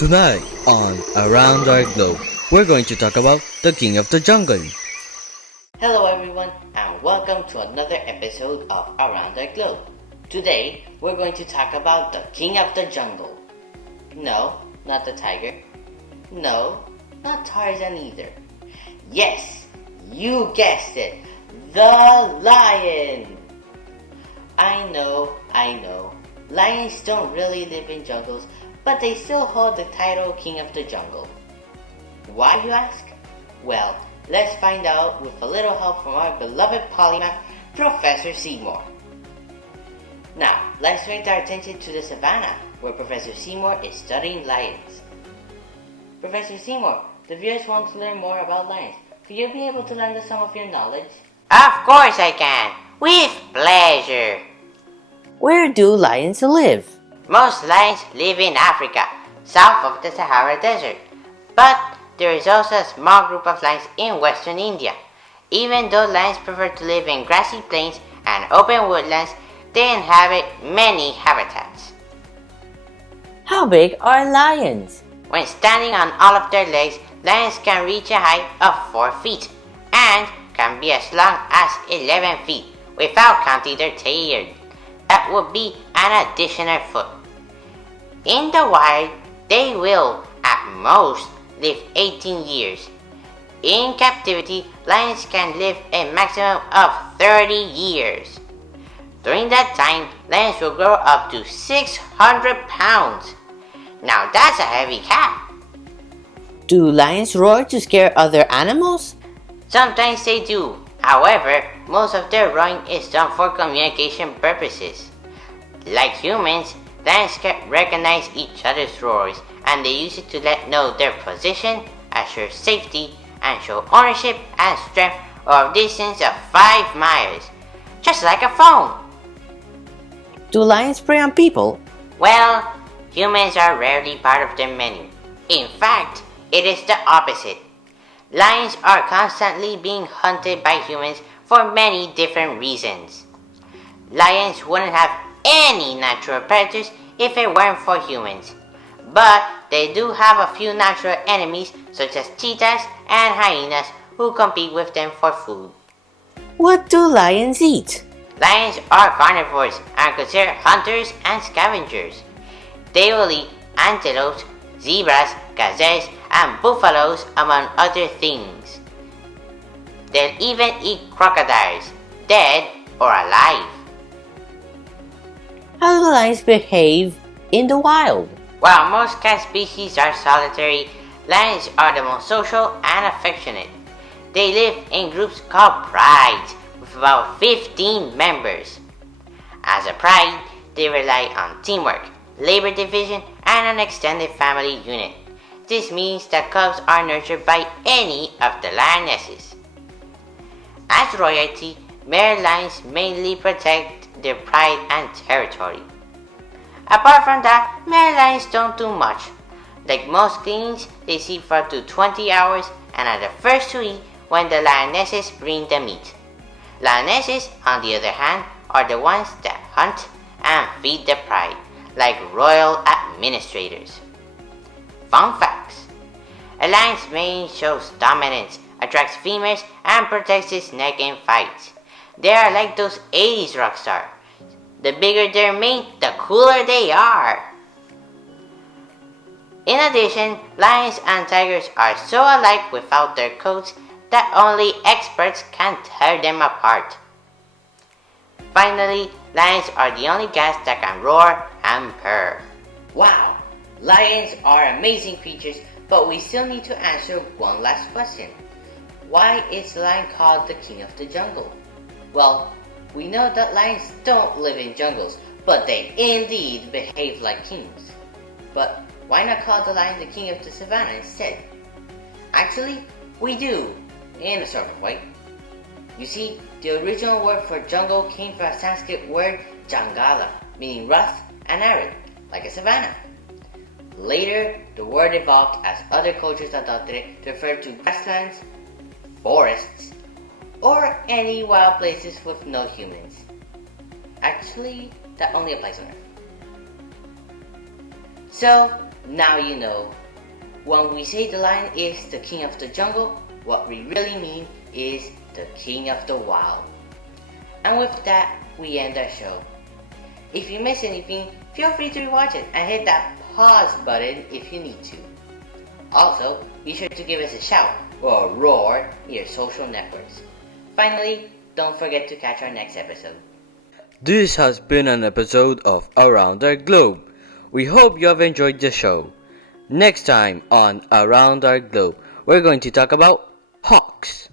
Tonight on Around Our Globe, we're going to talk about the King of the Jungle. Hello everyone and welcome to another episode of Around Our Globe. Today, we're going to talk about the King of the Jungle. No, not the tiger. No, not Tarzan either. Yes, you guessed it, the lion! I know. Lions don't really live in jungles, but they still hold the title King of the Jungle. Why, you ask? Well, let's find out with a little help from our beloved polymath, Professor Seymour. Now, let's direct our attention to the savannah, where Professor Seymour is studying lions. Professor Seymour, the viewers want to learn more about lions. Could you be able to lend us some of your knowledge? Of course I can, with pleasure. Where do lions live? Most lions live in Africa, south of the Sahara Desert. But there is also a small group of lions in western India. Even though lions prefer to live in grassy plains and open woodlands, they inhabit many habitats. How big are lions? When standing on all of their legs, lions can reach a height of 4 feet and can be as long as 11 feet without counting their tail. That would be an additional foot. In the wild, they will, at most, live 18 years. In captivity, lions can live a maximum of 30 years. During that time, lions will grow up to 600 pounds. Now that's a heavy cat. Do lions roar to scare other animals? Sometimes they do. However, most of their roaring is done for communication purposes. Like humans, lions can recognize each other's roars, and they use it to let know their position, assure safety, and show ownership and strength over a distance of 5 miles, just like a phone. Do lions prey on people? Well, humans are rarely part of their menu. In fact, it is the opposite. Lions are constantly being hunted by humans for many different reasons. Lions wouldn't have any natural predators if it weren't for humans. But they do have a few natural enemies such as cheetahs and hyenas who compete with them for food. What do lions eat? Lions are carnivores and considered hunters and scavengers. They will eat antelopes, zebras, gazelles, and buffaloes, among other things. They'll even eat crocodiles, dead or alive. How do lions behave in the wild? While most cat species are solitary, lions are the most social and affectionate. They live in groups called prides, with about 15 members. As a pride, they rely on teamwork, labor division, and an extended family unit. This means that cubs are nurtured by any of the lionesses. As royalty, male lions mainly protect their pride and territory. Apart from that, male lions don't do much. Like most queens, they sleep for up to 20 hours and are the first to eat when the lionesses bring the meat. Lionesses, on the other hand, are the ones that hunt and feed the pride, like royal administrators. Fun facts. A lion's mane shows dominance, attracts females, and protects its neck in fights. They are like those 80s rock stars. The bigger their mane, the cooler they are. In addition, lions and tigers are so alike without their coats that only experts can tear them apart. Finally, lions are the only cats that can roar and purr. Wow, lions are amazing creatures, but we still need to answer one last question. Why is the lion called the King of the Jungle? Well, we know that lions don't live in jungles, but they indeed behave like kings. But why not call the lion the King of the Savannah instead? Actually, we do, in a sort of way. You see, the original word for jungle came from a Sanskrit word jangala, meaning rough and arid, like a savanna. Later, the word evolved as other cultures adopted it to refer to grasslands, forests, or any wild places with no humans. Actually, that only applies on Earth. So, Now you know. When we say the lion is the king of the jungle, what we really mean is the king of the wild. And with that, we end our show. If you miss anything, feel free to rewatch it and hit that pause button if you need to. Also, be sure to give us a shout or a roar in your social networks. Finally, don't forget to catch our next episode. This has been an episode of Around Our Globe. We hope you have enjoyed the show. Next time on Around Our Globe, we're going to talk about hawks.